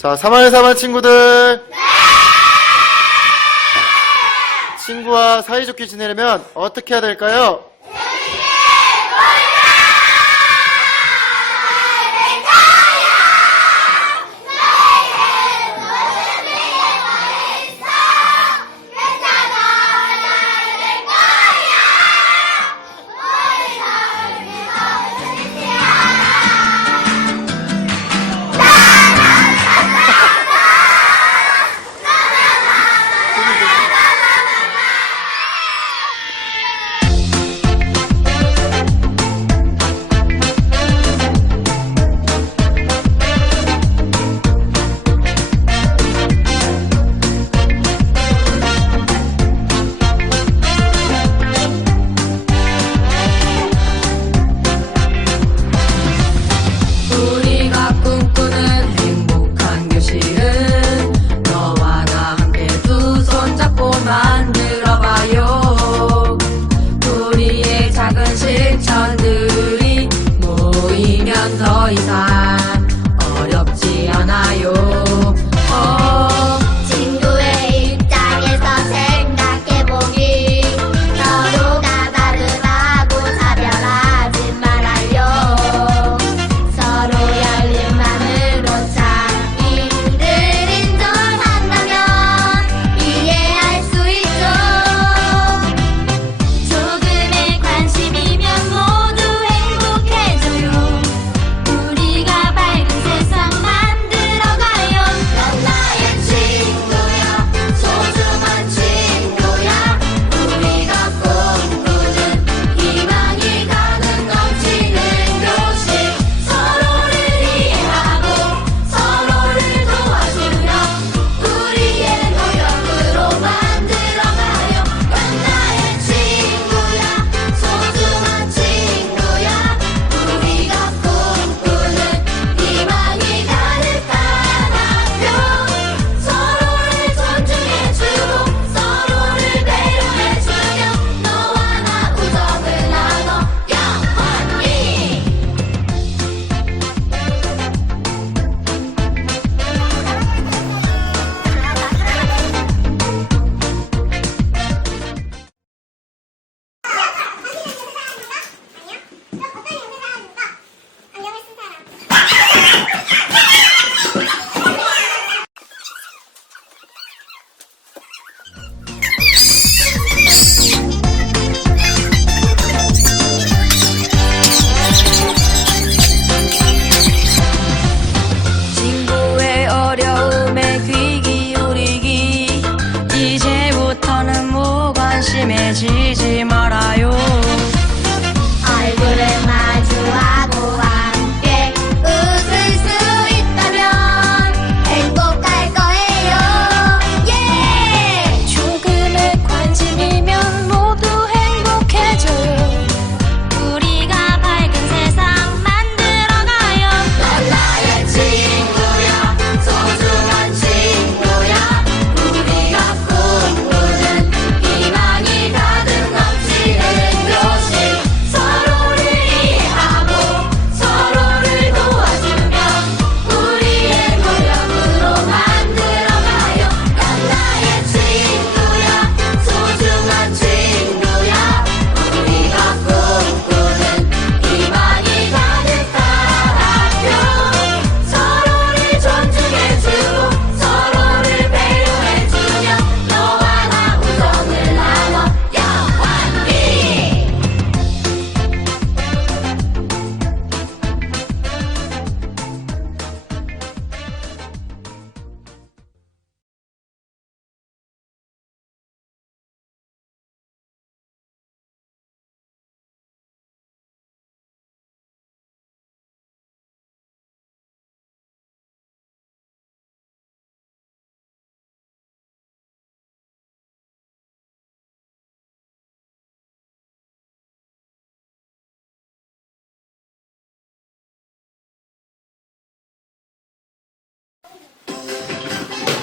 자, 3월 3월 친구들. 네! 친구와 사이좋게 지내려면 어떻게 해야 될까요?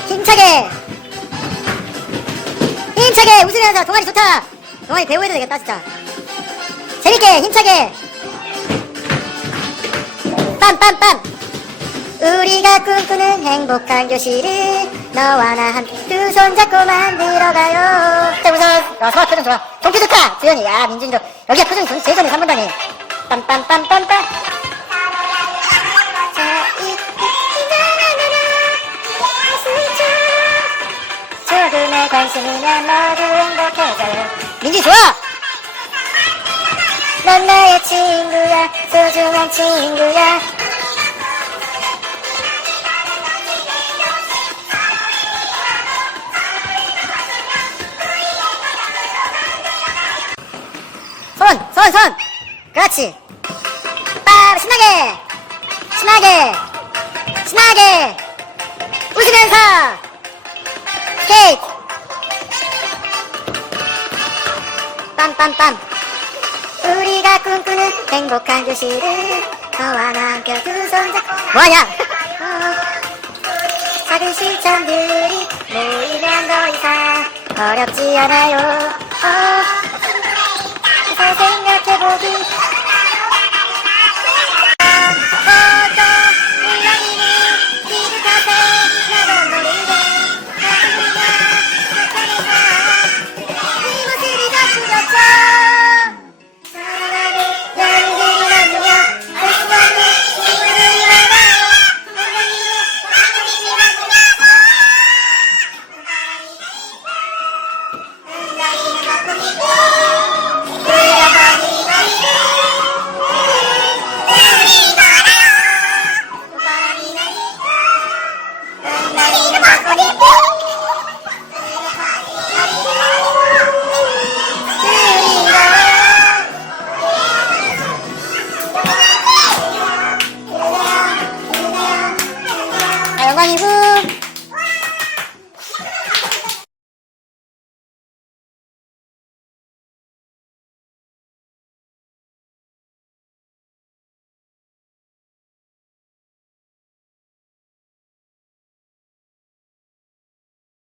힘차게. 힘차게 웃으면서 동아리 좋다. 동아리 배워야 되겠다 진짜. 재밌게 힘차게. 빰빰빰. 우리가 꿈꾸는 행복한 교실을 너와 나 함께 두 손 잡고 만들어가요. 자 우선 아, 소아 표정 좋아. 동기 좋다. 주현이. 야 민준이도. 여기가 표정이 제일 좋네 3번 단이 빰빰빰빰빰. 관심이면 모두 행복해져요 민지 좋아 넌 나의 친구야 소중한 친구야 손, 손, 손. 그렇지. 빠, 신나게. 신나게. 신나게. 웃으면서. 스케이트. 빰빰빰. 우리가 꿈꾸는 행복한 교실을 너와 나 함께 두 손 잡고. 뭐하냐? 어, 작은 실천들이 모이면 더 이상 어렵지 않아요. 어, Ai, tá comigo!